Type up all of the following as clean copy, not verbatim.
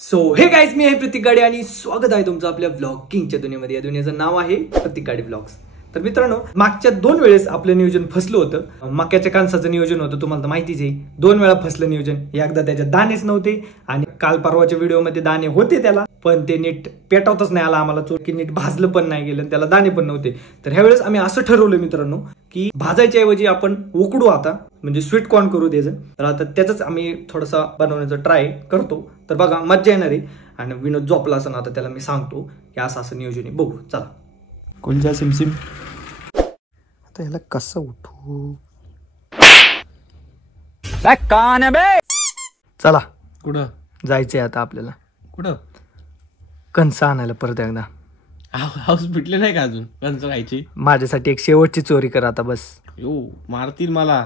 So hey guys, मी आहे प्रतीक गाडे आणि स्वागत आहे तुमचं आपल्या व्लॉगिंगच्या दुनियेमध्ये. या दुनियेचं नाव आहे प्रतीक गाडे व्लॉग्स. तर मित्रांनो, मागच्या 2 वेळेस आपलं नियोजन फसलं होतं. मक्याच्या कणसाचं नियोजन होतं, तुम्हाला तर माहितीच आहे. 2 वेळा फसलं नियोजन. एकदा त्याच्यात दाणेच नव्हते आणि काल परवाच्या व्हिडिओमध्ये दाणे होते त्याला, पण ते नीट पेटवतच नाही आला आम्हाला. की नीट भाजलं पण नाही गेलं, त्याला दाणे पण नव्हते. तर ह्या वेळेस आम्ही असं ठरवलं मित्रांनो की भाजायच्या ऐवजी आपण उकडू आता, म्हणजे स्वीट कॉर्न करू त्याचं. तर आता त्याच आम्ही थोडासा बनवण्याचा ट्राय करतो. तर बघा, मज्जा येणार आहे. आणि विनोद झोपला असं आता त्याला मी सांगतो की असं असं नियोजन आहे, बघू चला. कोणत्या सिमसिम आता ह्याला कसं उठू? चला, कुठं जायचंय आता आपल्याला. कुठं? कणसं आणायला परत एकदा. हाऊस भेटले नाही का अजून कणसं खायची? माझ्यासाठी एक शेवटची चोरी कर आता बस. यो, मारतील मला.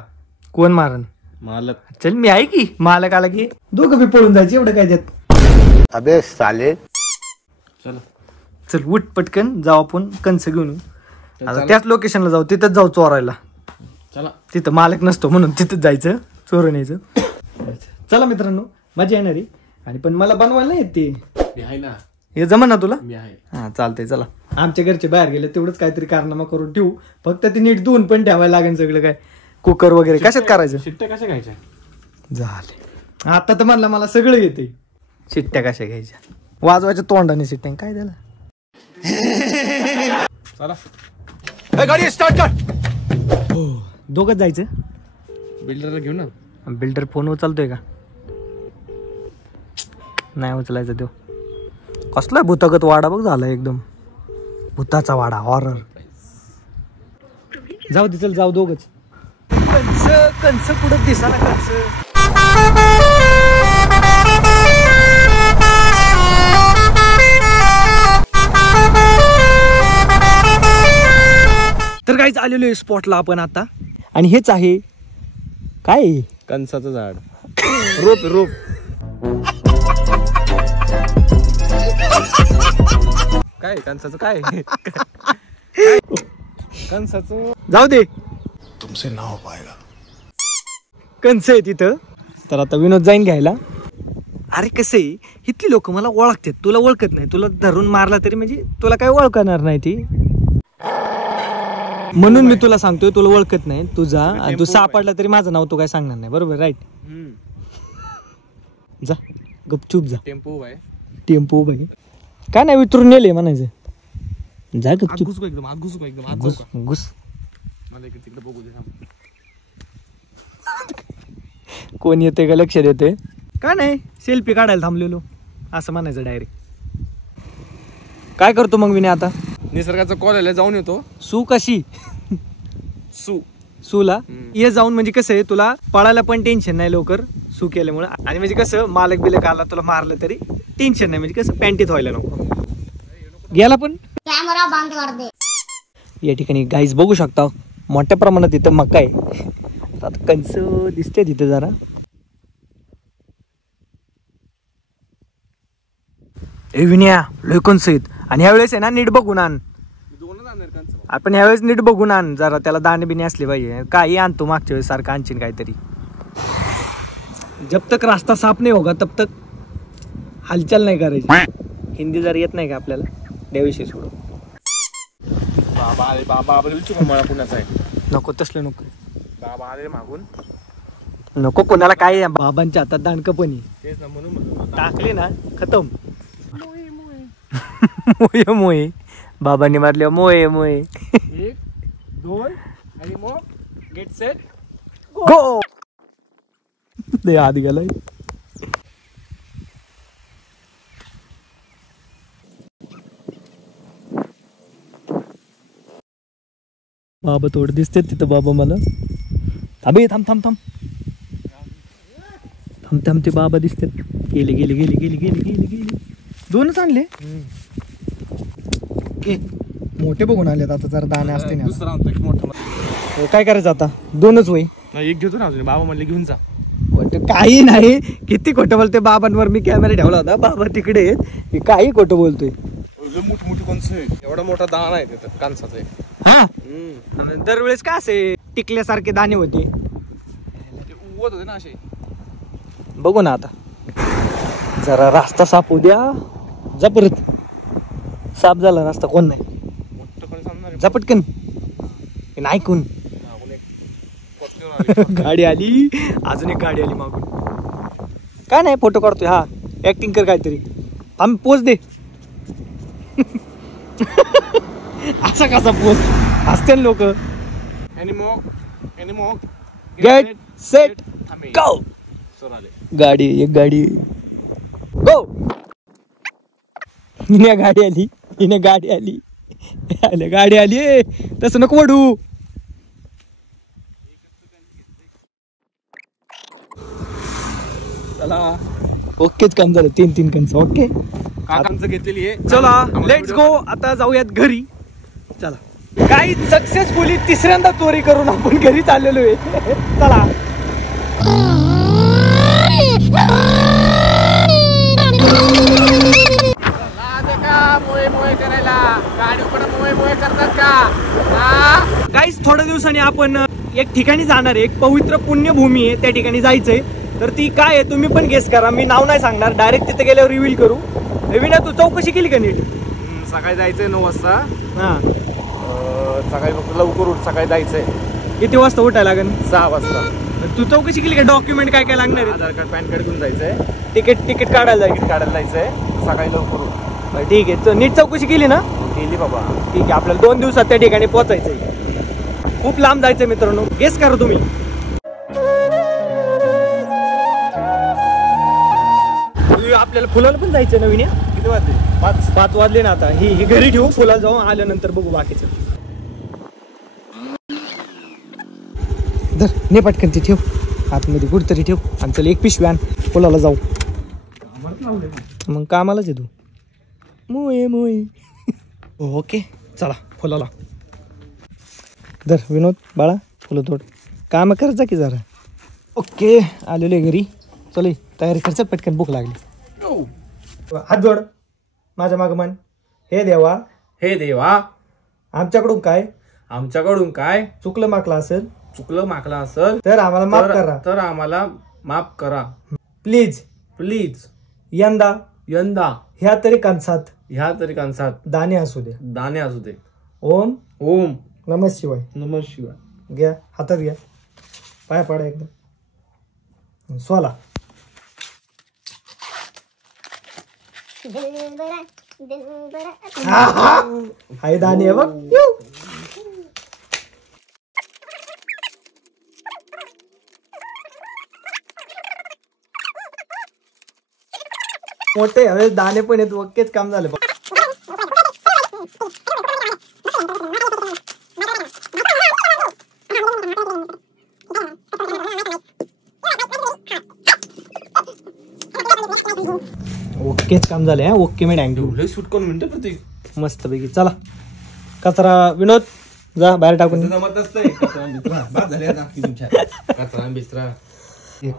कोण मारन? मालक. चल, मी आहे की. मालक आला की दोघं बी पळून जायचे, एवढं काय त्यात. अबे साले. चल चल उठ पटकन, जाऊ आपण कणसं घेऊन येऊ. आता त्याच लोकेशनला जाऊ, तिथंच जाऊ चोरायला. चला, तिथं मालक नसतो म्हणून तिथंच जायचं, चोरून यायचं. चला मित्रांनो, मजा येणार आहे. आणि पण मला बनवायला नाही येत ते. मी आहे ना. हे जमा ना तुला? मी आहे. हा चालतंय. चला, आमच्या घरचे बाहेर गेले, तेवढंच काहीतरी कारनामा करून ठेवू. फक्त ते नीट धुवून पण ठेवायला लागेल सगळं. काय कुकर वगैरे कशात करायचं? शिट्ट्या कशा घ्यायच्या? झाले. आता तर म्हणलं मला सगळं येते. शिट्ट्या कशा घ्यायच्या? वाजवायच्या तोंडाने शिट्ट्या. काय झालं? चला, गाडी स्टार्ट कर. हो, दोघंच जायचं. बिल्डरला घेऊ ना. बिल्डर फोन उचलतोय का? नाही उचलायचं. तो कसला भूतागत वाडा बघ झाला, एकदम भूताचा वाडा, हॉरर. जाऊ दे, चल जाऊ दोघच. कंस पुढं दिसा ना कंस. तर काहीच आलेलो आहे स्पॉटला आपण आता. आणि हेच आहे काय, कणसाचं झाड. रोप रोप. काय कणसाचं? काय कणसाचं? जाऊ दे, तुमसे ना हो पाएगा. कंस आहे तिथं. तर आता विनोद जाईन घ्यायला. अरे कसं आहे, इथली लोक मला ओळखतात, तुला ओळखत नाही. तुला धरून मारला तरी म्हणजे तुला काय ओळखणार नाही ती, म्हणून मी तुला सांगतोय. तुला ओळखत नाही, तू जा. आणि तू सापडला तरी माझं नाव तू काय सांगणार नाही, बरोबर? राईट. जा गपचूप जा. टेम्पो आहे. टेम्पो भाई काय नाही, विचारून नेले म्हणायचं. जा गपचूप. एकदम एकदम घुस घुस. मला इकडे तिकडे बघू दे. कोण येते का लक्ष देते? काय नाही, सेल्फी काढायला थांबलेलो असं म्हणायचं डायरेक्ट. काय करतो मग विने आता? निसर्गाचा कॉल आला, जाऊन येतो. सू कशी? सूला ये जाऊन. म्हणजे कसं आहे, तुला पळायला पण टेन्शन नाही लवकर सू केल्यामुळे. आणि म्हणजे कसं, मालक बिलक आला तुला मारलं तरी टेन्शन नाही. म्हणजे कसं, पॅन्टीत व्हायला नको. गेला पण कॅमेरा बंद कर दे. या ठिकाणी गाईज बघू शकता, मोठ्या प्रमाणात इथं मका आहे. आता कंस दिसते तिथे जरा. ए विनया, लय कंस आहेत. आणि ह्यावेळेस आहे ना, नीट बघून आण. आपण ह्यावेळेस नीट बघून आण जरा. त्याला दाणे बिणे असले पाहिजे. काही आणतो मागच्या वेळेस सारखं आणखीन काहीतरी. जब तक रास्ता साफ नाही होगा तब तक हालचाल नाही करायची. हिंदी जर येत नाही का आपल्याला, देवीशी सोडून. बाबा आले. बाबा मला पुण्याचा आहे. नको तसलं नको. बाबा आले मागून. नको कोणाला. काय बाबांच्या हातात दांडकं पण तेच ना, म्हणून टाकले ना खतम. मोये मोये बाबांनी मारले. मोये मोये. 1 2 आणि मग गेट सेट गो. दे आत गेलाय. बाबा थोड दिसते तिथं. बाबा मला अबे थांब थांब थांब थांब थांब. ते बाबा दिसतात. गेले गेले गेले गेले गेले गेले गेले. 2च आणले. मोठे बघून आलेत आता. जरा दाणे असते ना. दुसरा आणतो एक मोठा. काय करायचं आता? 2च होई. एक घेतो ना अजून. बाबा म्हणले घेऊन जा. काही नाही, किती खोटं बोलतोय. बाबांवर मी कॅमेरा ठेवला होता, बाबा तिकडे आहेत. मी काही खोटं बोलतोय. मोठी मोठी कणस आहे. एवढा मोठा दाणा आहे तिथं कणसाचा. हा, दरवेळेस काय असे टिकल्यासारखे दाणे होते. उगवत होते ना असे. बघू ना आता. जरा रस्ता साफ होऊ द्या. जा परत. साफ झाला रस्ता. कोण नाही जा पटकन. नाही कोण. गाडी आली. अजून एक गाडी आली मागून. काय नाही फोटो काढतोय. हा ऍक्टिंग कर काहीतरी. आम्ही पोच दे. असा कसा पोच हसते लोक. Get set go. गाडी एक गाडी गो. हिने गाडी आली. हिने गाडी आली. गाडी आली. तसं नको वडू. चला ओकेच काम झालं. 3 कंच ओके. काकांचं घेतलेली आहे. चला लेट्स गो. आता जाऊयात घरी. चला काही सक्सेसफुली तिसऱ्यांदा चोरी करून आपण घरी चाललेलो आहे. चला गाईस थोड्या दिवसांनी आपण एक ठिकाणी जाणार आहे. एक पवित्र पुण्यभूमी आहे. त्या ठिकाणी जायचंय. तर ती काय आहे तुम्ही पण गेस करा. मी नाव नाही सांगणार. डायरेक्ट तिथे गेल्यावर रिव्हील करू. विना तू चौकशी केली का नीट? सकाळी जायचंय 9 वाजता. हा सकाळी फक्त लवकर उठ. सकाळी जायचंय. किती वाजता उठायला लागेल? 6 वाजता. तू चौकशी केली का? डॉक्युमेंट काय काय लागणार आहे? आधार कार्ड पॅन कार्ड घेऊन जायचंय. तिकीट काढायला जायचं. काढायला जायचंय. सकाळी लवकर उठ. ठीक आहे. नीट चौकशी केली ना? केली बाबा. ठीक आहे. आपल्याला 2 दिवसात त्या ठिकाणी पोहोचायचंय. खूप लांब जायचंय मित्रांनो. गेस करा तुम्ही. आपल्याला फुलाला पण जायचं नवीन. किती वाजले? 5 वाजले ना आता. ही घरी ठेवू. फुलाला जाऊ. आल्यानंतर बघू बाकीचं. ने पटकन ती ठेव. आतमध्ये कुठतरी ठेव. आणि चल एक पिशवी आण. फुलाला जाऊ. मग कामालाच आहे तू. मोये मोये. ओके चला फुलाला. धर विनोद बाळा फुलं तोड. काम करायचं की जरा. ओके आलेले घरी. चल तयारी करचं पटकन. भूक लागली. हात जोड. माझ्या मागं मान. हे देवा. हे देवा. आमच्याकडून काय चुकलं माकलं असेल तर आम्हाला माफ करा. माफ करा प्लीज. यंदा ह्या तरी कंसात दाणे असू दे. ओम नमः शिवाय. घ्या हातात घ्या. पाया पडा एकदम. स्वाला. हाय दाणे आहे बघ. मोठे हवे दाणे पण आहेत. ओकेच काम झालं. ओकेच काम झालंय. ओके मी डँग शूट करून मिनिटं प्रत्येक. मस्त पैकी. चला कचरा विनोद जा बाहेर टाकून. जमत नसतंय. कचरा बिचरा.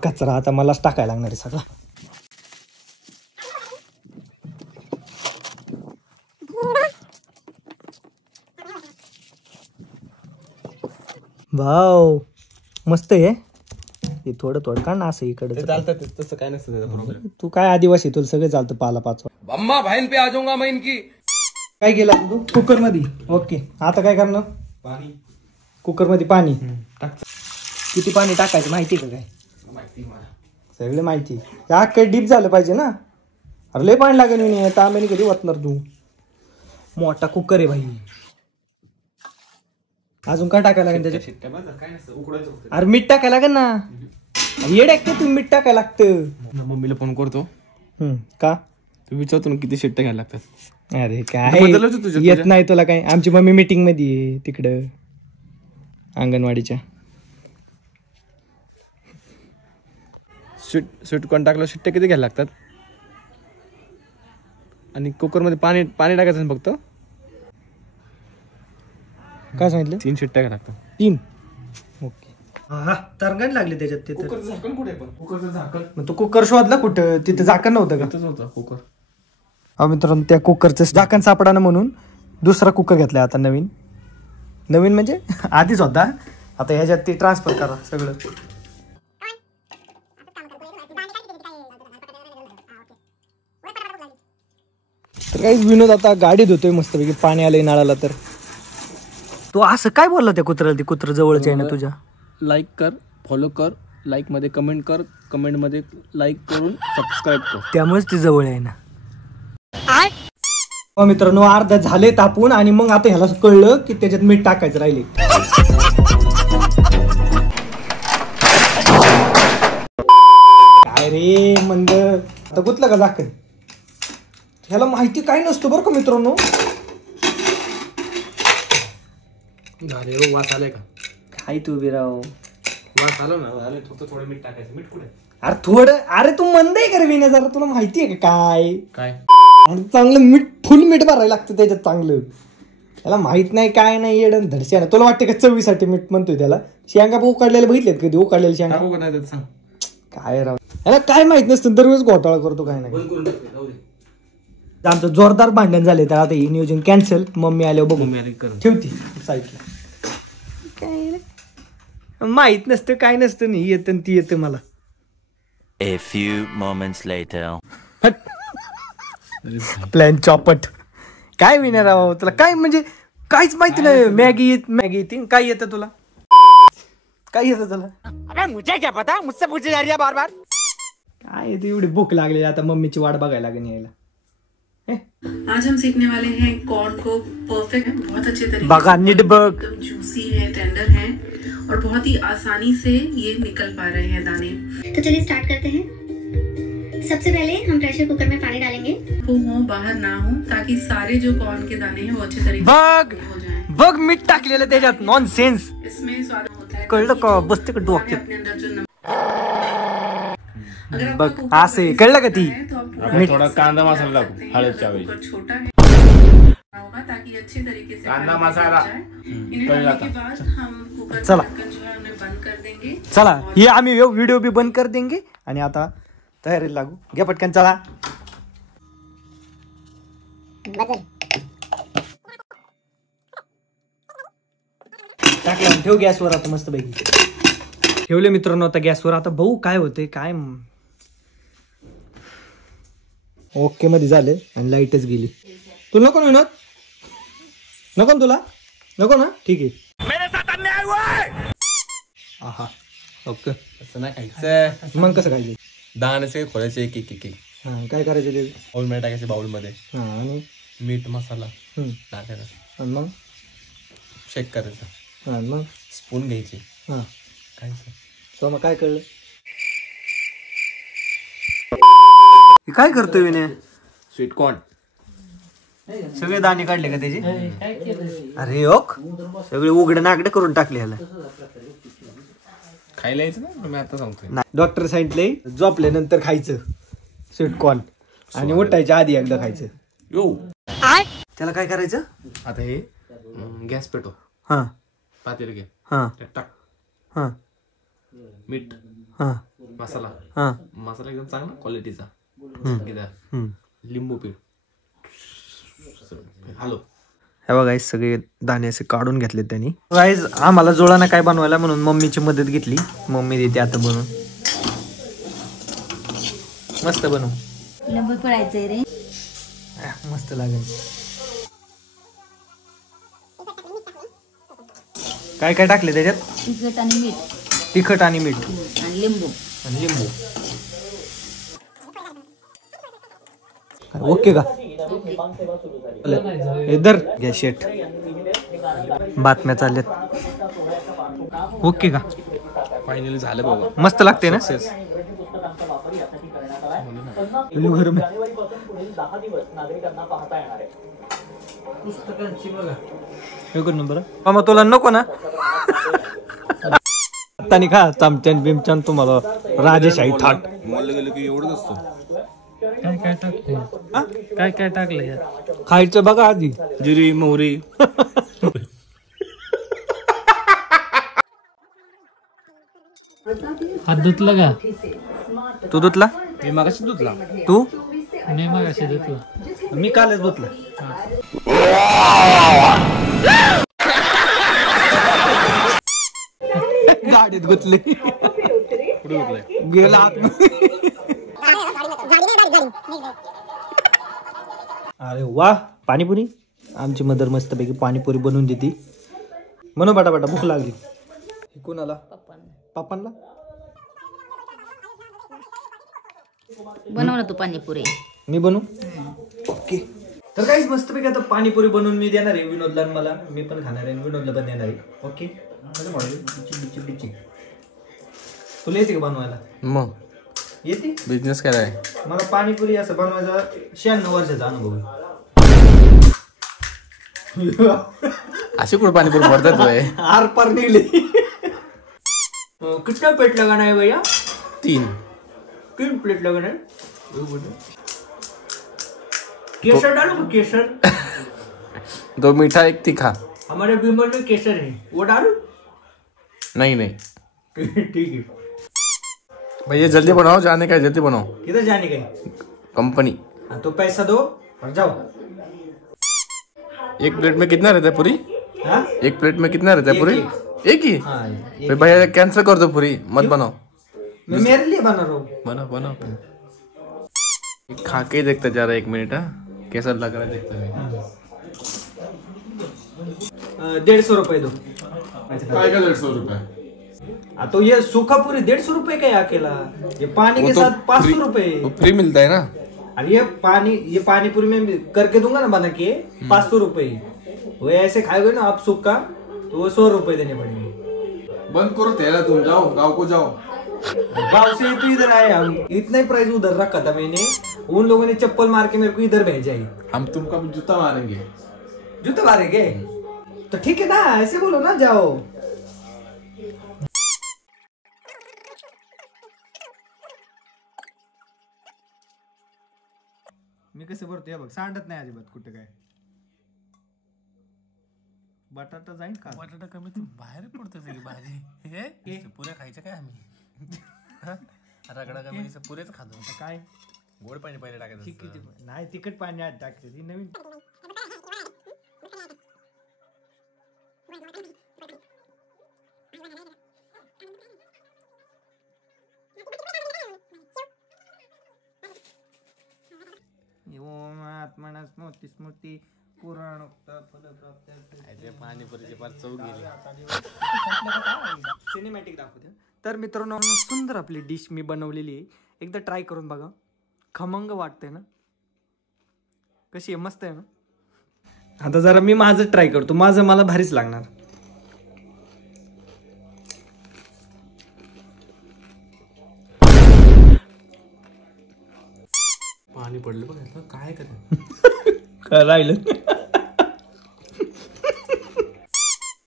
कचरा आता मलाच टाकायला लागणार आहे सगळा. वाव मस्त आहे. हे थोडं का ना असं इकडे चालतं. तसं काय नसतं. तू काय आदिवासी तुला सगळं चालतं. पाला 5 अम्मा बहन पे आ जाऊंगा मैं इनकी. काय केलं तू? कुकर मध्ये. ओके आता काय करणार? पाणी. कुकर मध्ये पाणी. टाक. किती पाणी टाकायचं माहिती का? काय माहिती मला सगळे माहिती. या काही डीप झालं पाहिजे ना. अरे लय पाणी लागेल. मी तांब्याने कधी वाचणार तू? मोठा कुकर आहे भाई. अजून काय टाकायला लागेल त्याच्यात? काय नसतं. उकडायचं. अरे मीठ टाकायला लागेल ना. येड ऐकते तू. मीठ टाकायला लागतं. मम्मीला फोन करतो. का? तू विचारतो ना किती शिट्ट्या घ्यायला लागतात. अरे काय येत नाही तुला काय? आमची मम्मी मीटिंग मध्ये आहे तिकडं अंगणवाडीच्या. स्वीट कॉर्न टाकलं. शिट्ट्या किती घ्यायला लागतात? आणि कुकर मध्ये पाणी टाकायचं फक्त. काय सांगितलं? 3 शिट्ट्या घ्यायला लागतात. 3. ओके. हा तरंगण लागली त्याच्यात. ते कुकरचं झाकण कुठे? पण कुकरचं झाकण. मग तू कुकर शोधला कुठं? तिथे झाकण नव्हतं का? तिथंच होतं कुकर. मित्रांनो त्या कुकरचं झाकण सापडाना म्हणून दुसरा कुकर घेतलाय आता. नवीन म्हणजे आधीच होता. आता ह्याच्यात ते ट्रान्सफर करा सगळं. तर काही विनोद आता गाडी धुतोय मस्तपैकी, पाणी आलंय नळाला. तर तो असं काय बोलला त्या कुत्र्याला? ते कुत्र जवळच आहे ना तुझ्या. लाईक कर, फॉलो कर, लाईक मध्ये कमेंट कर, कमेंट मध्ये लाईक करून सबस्क्राईब कर. त्यामुळेच ती जवळ आहे ना. मित्रांनो अर्धा झाले तापून आणि मग आता ह्याला कळलं की त्याच्यात मीठ टाकायचं राहिले. काय रे मंद, आता गुतलं का झाकण? ह्याला माहिती काय नसतं बरं का मित्रांनो. वास आलाय का? काय तू बिराव, वास आला ना, फक्त थोडं मीठ टाकायचं. मीठ कुठे? अरे थोडं, अरे तू मंद आहे का रे विनय जरा, तुला माहिती आहे का काय? काय आणि चांगलं मीठ, फुल मीठ भरायला लागतं त्याच्यात चांगलं. त्याला माहित नाही काय नाही येडन धडशे ना. तुला वाटते का चवीसाठी मीठ म्हणतोय त्याला? शेंगा उकाडलेले बघितलेत कधी? उकाडलेले शेंगा सांग. काय राव, याला काय माहित नसतं, दरवेळेस घोटाळा करतो काय नाही. आमचं जोरदार भांडण झाले तर आता हे नियोजन कॅन्सल. मम्मी आल्यावर बघू, ठेवती साईडला. काय माहित नसतं काय नसतं, नाही येतं ती येतं मला. A few moments later. Plan चॉपट. काय विनय राव, तुला काय म्हणजे काहीच माहिती नाही. मॅगी येते, काय येतं तुला? काय येतं तुला? अबे मुझे क्या पता, मुझसे पूछी जा रही है बार बार. काय येते? एवढी भूक लागली आता, मम्मीची वाट बघायला लागेल यायला. आज हम सीखने वाले हैं कॉर्न को परफेक्ट, बहुत अच्छे तरीके बघा नीट बघ, एकदम जूसी है, टेंडर है और बहुत ही आसानी से ये निकल पा रहे हैं दाने. तो चलिए स्टार्ट करते हैं. सबसे पहले हम प्रेशर कुकर में पानी डालेंगे. वो हो बाहर ना हो, ताकि सारे जो कॉर्न के दाने हैं वो अच्छे तरीके बघ से हो जाएं. बघ मीठ टाकलेलं त्याच्यात, नॉनसेन्स. इसमें स्वाद होता है, कळलं का? बसते का डोक्यात? अपने अंदर जो नमक, अगर बघ आपका असे कळलं का ती? है तो आप आपण थोडा कांदा मसाला टाकू हळदच्या वेळी. कुकर छोटा है होगा ताकि अच्छे तरीके से कांदा मसाला. इन्हें डालने के बाद हम कुकर का चला. ढक्कन जो है उन्हें बंद कर देंगे. चला हे आम्ही व्हिडिओ बी बंद कर देंगे आणि आता तयारीला लागू. घ्या पटकन, चला. टाकलं, ठेव गॅसवर आता मस्त पैकी. ठेवले मित्रांनो आता गॅसवर. आता भाऊ काय होते काय, ओके मध्ये झाले आणि लाईटच गेली. तुला नको ना विनोद? नको ना तुला? नको ना? ठीक आहे. आहा ओके. असं नाही खायचं. मग कसं खायचं? दाण्याचे खोलायचे एक एक एक एक. हा काय करायचं ते? बाउल मध्ये टाकायचे, बाउल मध्ये हा आणि मीठ मसाला हम्म. टाकायचा, आणि मग शेक करायचं, हा मग स्पून घ्यायची, हा. खायचं. सो मग काय कळलं? काय करतोय विनय? Sweet corn. सगळे दाणे काढले का त्याचे? अरे ओक, सगळे उघडे नागडे करून टाकले ह्याला. खायला यायचं ना, मी आता सांगतोय. डॉक्टर सांगितले झोपल्यानंतर खायचं स्वीटकॉर्न आणि उठायच्या आधी एकदा खायचं. यो त्याला काय करायचं? आता हे गॅस पेटव, हा पातेलं घे, हा त्यात टाक हा मीठ, हा मसाला, हा मसाला एकदम चांगला क्वालिटीचा, लिंबू पीठ, हॅलो. हे बघा सगळे दाणे असे काढून घेतले त्यांनी. गाईज आम्हाला जोळाना काय बनवायला म्हणून मम्मीची मदत घेतली. मम्मी देते आता बनवून. मस्त बनव. लिंबू पिळायचंय रे. मस्त लागेल. काय काय टाकले त्याच्यात? तिखट आणि मीठ. तिखट आणि मीठ आणि लिंबू. आणि लिंबू. ओके का? इधर घ्या शेट. बातम्या चालल्यात. ओके का? फायनली झालं बाबा. मस्त लागते ना? मामा तुला नको ना? आत्तानी खा चमच्यान बिमच्यान तुम्हाला राजेशाही थाट. काय काय टाकलंय? खायचं बघा आधी. जिरी मोहरी. हात धुतलं का? तू धुतला? मी मागाशी धुतला. तू? मी मगाशी धुतलं. मी कालच धुतला. गाडीत गुतले. कुठे धुतलाय? गेला अरे वा, पाणीपुरी. आमची मदर मस्तपैकी पाणीपुरी बनवून देते. म्हणू बाटा भूक लागली. कोणाला? पप्पांना. बनव ना तू पाणीपुरी. मी बनवू. ओके. तर काहीच मस्तपैकी आता पाणीपुरी बनवून मी देणार आहे विनोदला. मला मी पण खाणार आहे, विनोदला पण देणार आहे. ओके. तुला येते का बनवायला? मग येते. बिझनेस केलाय मला पाणीपुरी असं बनवायचा 96 वर्षाचा अनुभव आहे. अशी कुठे पाणीपुरी पडतात होय? आर पार निघले. कितना प्लेट लगाना है भैया? 3 प्लेट लगाना है. केसर डालो का? केसर 2 मीठा 1 तीखा. हमारे बिमल में केसर है, वो डालो. नहीं ठीक है भैया जल्दी बनाओ, जाने का है, जल्दी बनाओ. किधर जाने का है? कंपनी. हाँ तो पैसा दो और जाओ. 1 प्लेट में कितना रहता है पूरी? हाँ 1 प्लेट में कितना रहता है पूरी? एक ही. हाँ फिर भैया कैंसिल कर दो पूरी, मत बनाओ. मैं मेरे लिए बना रहा हूँ. बनाओ. खा के देखता जा रहा है 1 मिनट. कैसा लग रहा है देखता है. 150 रुपए दो. काय का 150 रुपए? तो ये सूखा पूरी 150 रुपए का है अकेला. ये पानी के साथ 500 रुपए. वो फ्री मिलता है ना. अरे ये पानीपुरी में करके दूंगा ना बना के 500 रुपए. वो ऐसे खाओगे ना आप सूखा तो वो 100 रुपए देने पड़ेंगे. बंद करो तेरा, तुम जाओ गाँव को जाओ. गाँव से तो इधर आए हम. इतना ही प्राइस उधर रखा था मैंने. उन लोगों ने चप्पल मार के मेरे को इधर भेजा है. हम तुमको जूता मारेंगे. जूता मारेंगे तो ठीक है ना, ऐसे बोलो ना. जाओ. मी कसं भरतोय बघ, सांडत नाही अजिबात कुठे काय. बटाटा जाईल का? बटाटा कमी तू बाहेर पडतो सगळी भाजी. पुऱ्या खायच्या काय आम्ही? रगडा कमी पुरेच खातो. काय गोड पाणी पहिले टाकायचं. नाही, तिखट पाणी आत टाकते ती नवीन. आत्मना स्मृती स्मृती पुराण पाणीपुरीची फार चव गेली. सिनेमॅटिक दाखवते. तर मित्रांनो, सुंदर आपली डिश मी बनवलेली आहे. एकदा ट्राय करून बघा. खमंग वाटतंय ना? कशी आहे? मस्त आहे ना? आता जरा मी माझं ट्राय करतो. माझं मला भारीच लागणार. पाणी पडलं बघ. काय करत राहिलं.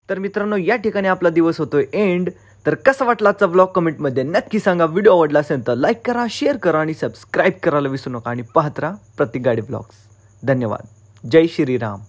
तर मित्रांनो, या ठिकाणी आपला दिवस होतोय एंड. तर कसा वाटला आजचा व्लॉग कमेंटमध्ये नक्की सांगा. व्हिडिओ आवडला असेल तर लाईक करा, शेअर करा आणि सबस्क्राईब करायला विसरू नका. आणि पाहत राहा प्रतीक गाडी व्लॉग्स. धन्यवाद. जय श्रीराम.